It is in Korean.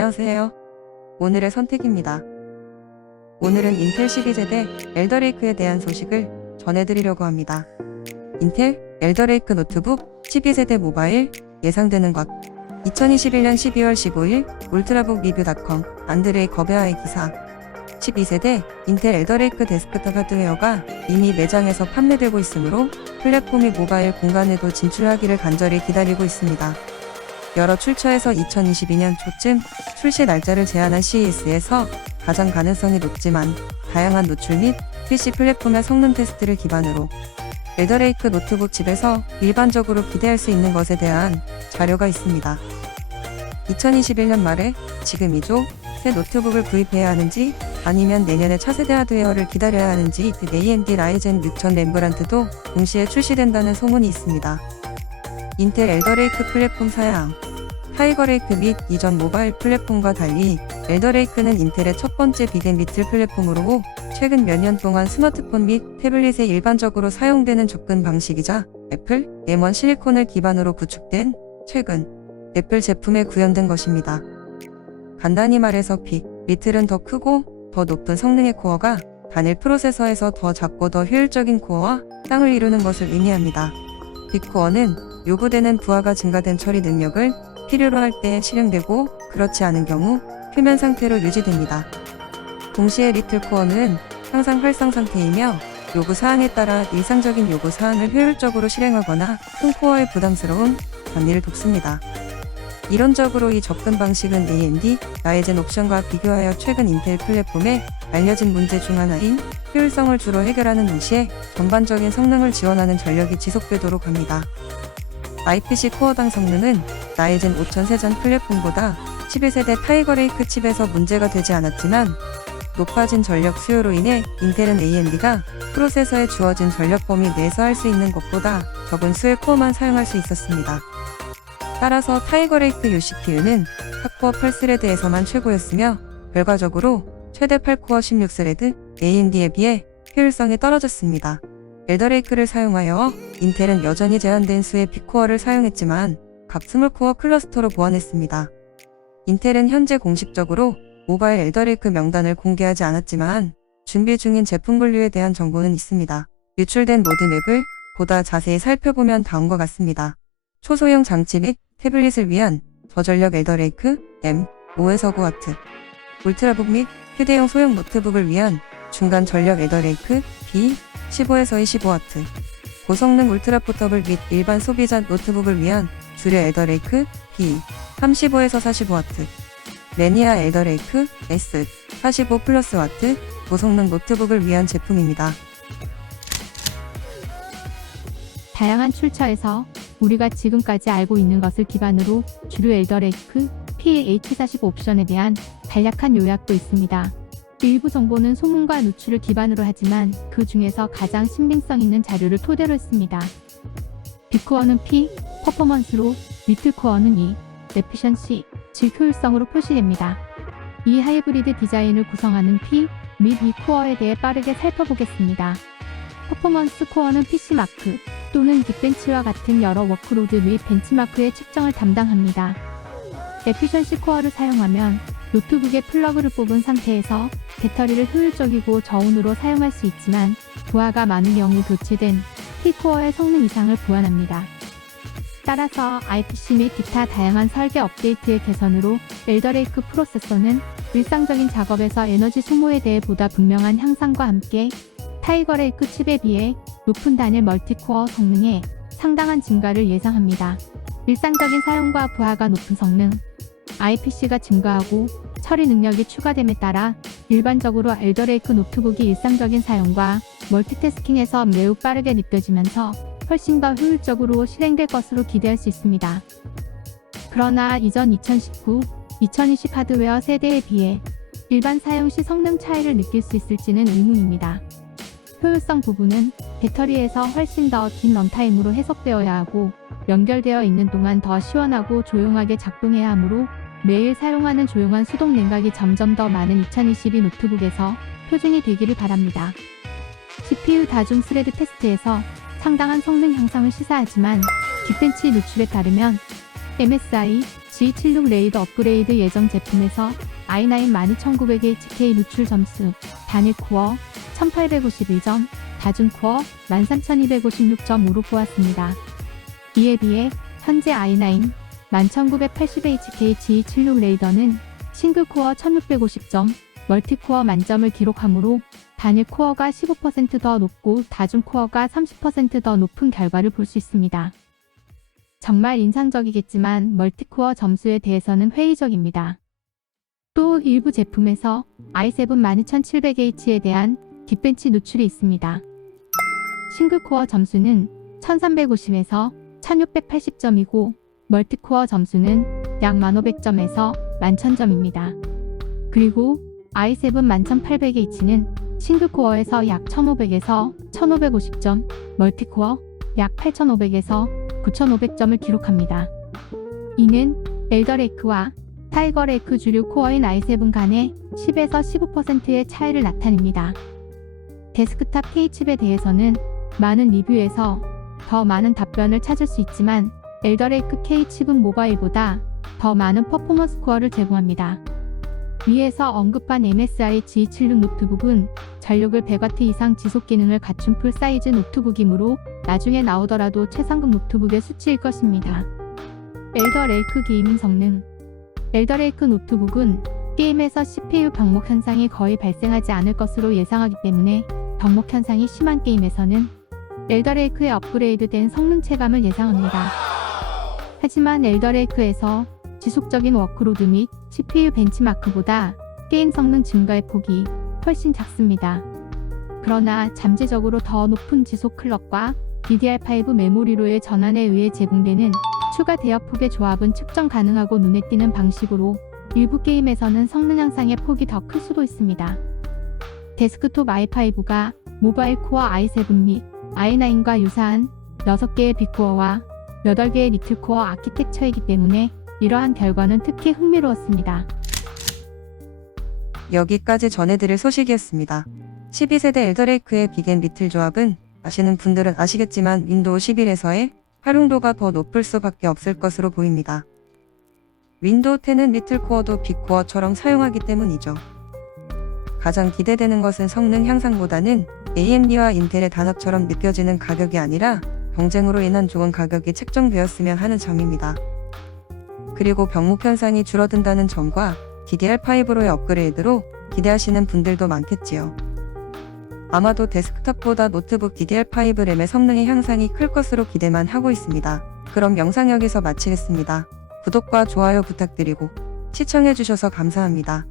안녕하세요. 오늘의 선택입니다. 오늘은 인텔 12세대 엘더레이크에 대한 소식을 전해드리려고 합니다. 인텔 엘더레이크 노트북 12세대 모바일 예상되는 것. 2021년 12월 15일 울트라북 리뷰.com 안드레이 거베아의 기사. 12세대 인텔 엘더레이크 데스크톱 하드웨어가 이미 매장에서 판매되고 있으므로 플랫폼 및 모바일 공간에도 진출하기를 간절히 기다리고 있습니다. 여러 출처에서 2022년 초쯤 출시 날짜를 제한한 CES에서 가장 가능성이 높지만 다양한 노출 및 PC 플랫폼의 성능 테스트를 기반으로 엘더레이크 노트북 칩에서 일반적으로 기대할 수 있는 것에 대한 자료가 있습니다. 2021년 말에 지금이죠? 새 노트북을 구입해야 하는지 아니면 내년에 차세대 하드웨어를 기다려야 하는지 AMD 라이젠 6000 램브란트도 동시에 출시된다는 소문이 있습니다. 인텔 엘더레이크 플랫폼 사양. 타이거레이크 및 이전 모바일 플랫폼과 달리 엘더레이크는 인텔의 첫 번째 빅앤리틀 플랫폼으로 최근 몇 년 동안 스마트폰 및 태블릿에 일반적으로 사용되는 접근 방식이자 애플 M1 실리콘을 기반으로 구축된 최근 애플 제품에 구현된 것입니다. 간단히 말해서 빅, 리틀은 더 크고 더 높은 성능의 코어가 단일 프로세서에서 더 작고 더 효율적인 코어와 쌍을 이루는 것을 의미합니다. 빅코어는 요구되는 부하가 증가된 처리 능력을 필요로 할 때 실행되고 그렇지 않은 경우 휴면 상태로 유지됩니다. 동시에 리틀 코어는 항상 활성 상태이며 요구 사항에 따라 일상적인 요구 사항을 효율적으로 실행하거나 큰 코어의 부담스러운 변이를 돕습니다. 이론적으로 이 접근 방식은 AMD 라이젠 옵션과 비교하여 최근 인텔 플랫폼에 알려진 문제 중 하나인 효율성을 주로 해결하는 동시에 전반적인 성능을 지원하는 전력이 지속되도록 합니다. IPC 코어당 성능은 라이젠 5000 세전 플랫폼보다 11세대 타이거레이크 칩에서 문제가 되지 않았지만 높아진 전력 수요로 인해 인텔은 AMD가 프로세서에 주어진 전력 범위 내에서 할 수 있는 것보다 적은 수의 코어만 사용할 수 있었습니다. 따라서 타이거레이크 UCPU는 4코어 8스레드에서만 최고였으며 결과적으로 최대 8코어 16스레드 AMD에 비해 효율성이 떨어졌습니다. 엘더레이크를 사용하여 인텔은 여전히 제한된 수의 빅코어를 사용했지만 각 스몰코어 클러스터로 보완했습니다. 인텔은 현재 공식적으로 모바일 엘더레이크 명단을 공개하지 않았지만 준비 중인 제품 분류에 대한 정보는 있습니다. 유출된 로드맵을 보다 자세히 살펴보면 다음과 같습니다. 초소형 장치 및 태블릿을 위한 저전력 엘더레이크 M5에서 9W, 울트라북 및 휴대용 소형 노트북을 위한 중간 전력 엘더레이크 B 15에서 25W, 고성능 울트라 포터블 및 일반 소비자 노트북을 위한 주류 엘더레이크 B 35에서 45W, 매니아 엘더레이크 S 45 플러스 와트 고성능 노트북을 위한 제품입니다. 다양한 출처에서 우리가 지금까지 알고 있는 것을 기반으로 주류 엘더레이크 PH45 옵션에 대한 간략한 요약도 있습니다. 일부 정보는 소문과 누출을 기반으로 하지만 그 중에서 가장 신빙성 있는 자료를 토대로 했습니다. 빅코어는 P, 퍼포먼스로, 리틀코어는 E, 에피션시, 즉 효율성으로 표시됩니다. 이 하이브리드 디자인을 구성하는 P 및 E 코어에 대해 빠르게 살펴보겠습니다. 퍼포먼스 코어는 PC마크 또는 빅벤치와 같은 여러 워크로드 및 벤치마크의 측정을 담당합니다. 에피션시 코어를 사용하면 노트북에 플러그를 뽑은 상태에서 배터리를 효율적이고 저온으로 사용할 수 있지만 부하가 많은 경우 교체된 T코어의 성능 이상을 보완합니다. 따라서 IPC 및 기타 다양한 설계 업데이트의 개선으로 엘더레이크 프로세서는 일상적인 작업에서 에너지 소모에 대해 보다 분명한 향상과 함께 타이거레이크 칩에 비해 높은 단일 멀티코어 성능에 상당한 증가를 예상합니다. 일상적인 사용과 부하가 높은 성능, IPC가 증가하고 처리 능력이 추가됨에 따라 일반적으로 엘더레이크 노트북이 일상적인 사용과 멀티태스킹에서 매우 빠르게 느껴지면서 훨씬 더 효율적으로 실행될 것으로 기대할 수 있습니다. 그러나 이전 2019, 2020 하드웨어 세대에 비해 일반 사용 시 성능 차이를 느낄 수 있을지는 의문입니다. 효율성 부분은 배터리에서 훨씬 더 긴 런타임으로 해석되어야 하고 연결되어 있는 동안 더 시원하고 조용하게 작동해야 하므로 매일 사용하는 조용한 수동 냉각이 점점 더 많은 2022 노트북에서 표준이 되기를 바랍니다. CPU 다중 스레드 테스트에서 상당한 성능 향상을 시사하지만 빅벤치 노출에 따르면 MSI G76 레이더 업그레이드 예정 제품에서 i9 12900HK 누출 점수, 단일 코어 1851점, 다중 코어 13256점으로 보았습니다. 이에 비해 현재 i9 11980HK G76 레이더는 싱글 코어 1650점, 멀티 코어 만점을 기록하므로 단일 코어가 15% 더 높고 다중 코어가 30% 더 높은 결과를 볼 수 있습니다. 정말 인상적이겠지만 멀티코어 점수에 대해서는 회의적입니다. 또 일부 제품에서 i7 12700H에 대한 딥벤치 노출이 있습니다. 싱글코어 점수는 1350에서 1680점이고 멀티코어 점수는 약 1500점에서 11000점입니다. 그리고 i7 11800H는 싱글코어에서 약 1500에서 1550점, 멀티코어 약 8500에서 9500점을 기록합니다. 이는 엘더레이크와 타이거레이크 주류 코어인 i7 간의 10에서 15%의 차이를 나타냅니다. 데스크탑 K칩에 대해서는 많은 리뷰에서 더 많은 답변을 찾을 수 있지만 엘더레이크 K칩은 모바일보다 더 많은 퍼포먼스 코어를 제공합니다. 위에서 언급한 MSI G76 노트북은 전력을 100W 이상 지속 기능을 갖춘 풀 사이즈 노트북이므로 나중에 나오더라도 최상급 노트북의 수치일 것입니다. 엘더레이크 게이밍 성능. 엘더레이크 노트북은 게임에서 CPU 병목 현상이 거의 발생하지 않을 것으로 예상하기 때문에 병목 현상이 심한 게임에서는 엘더레이크의 업그레이드된 성능 체감을 예상합니다. 하지만 엘더레이크에서 지속적인 워크로드 및 CPU 벤치마크보다 게임 성능 증가의 폭이 훨씬 작습니다. 그러나 잠재적으로 더 높은 지속 클럭과 DDR5 메모리로의 전환에 의해 제공되는 추가 대역폭의 조합은 측정 가능하고 눈에 띄는 방식으로 일부 게임에서는 성능 향상의 폭이 더 클 수도 있습니다. 데스크톱 i5가 모바일 코어 i7 및 i9과 유사한 6개의 빅코어와 8개의 리틀코어 아키텍처이기 때문에 이러한 결과는 특히 흥미로웠습니다. 여기까지 전해드릴 소식이었습니다. 12세대 엘더레이크의 빅앤 리틀 조합은 아시는 분들은 아시겠지만 윈도우 11에서의 활용도가 더 높을 수밖에 없을 것으로 보입니다. 윈도우 10은 리틀 코어도 빅 코어처럼 사용하기 때문이죠. 가장 기대되는 것은 성능 향상보다는 AMD와 인텔의 단합처럼 느껴지는 가격이 아니라 경쟁으로 인한 좋은 가격이 책정되었으면 하는 점입니다. 그리고 병목 현상이 줄어든다는 점과 DDR5로의 업그레이드로 기대하시는 분들도 많겠지요. 아마도 데스크탑보다 노트북 DDR5 램의 성능의 향상이 클 것으로 기대만 하고 있습니다. 그럼 영상 여기서 마치겠습니다. 구독과 좋아요 부탁드리고 시청해주셔서 감사합니다.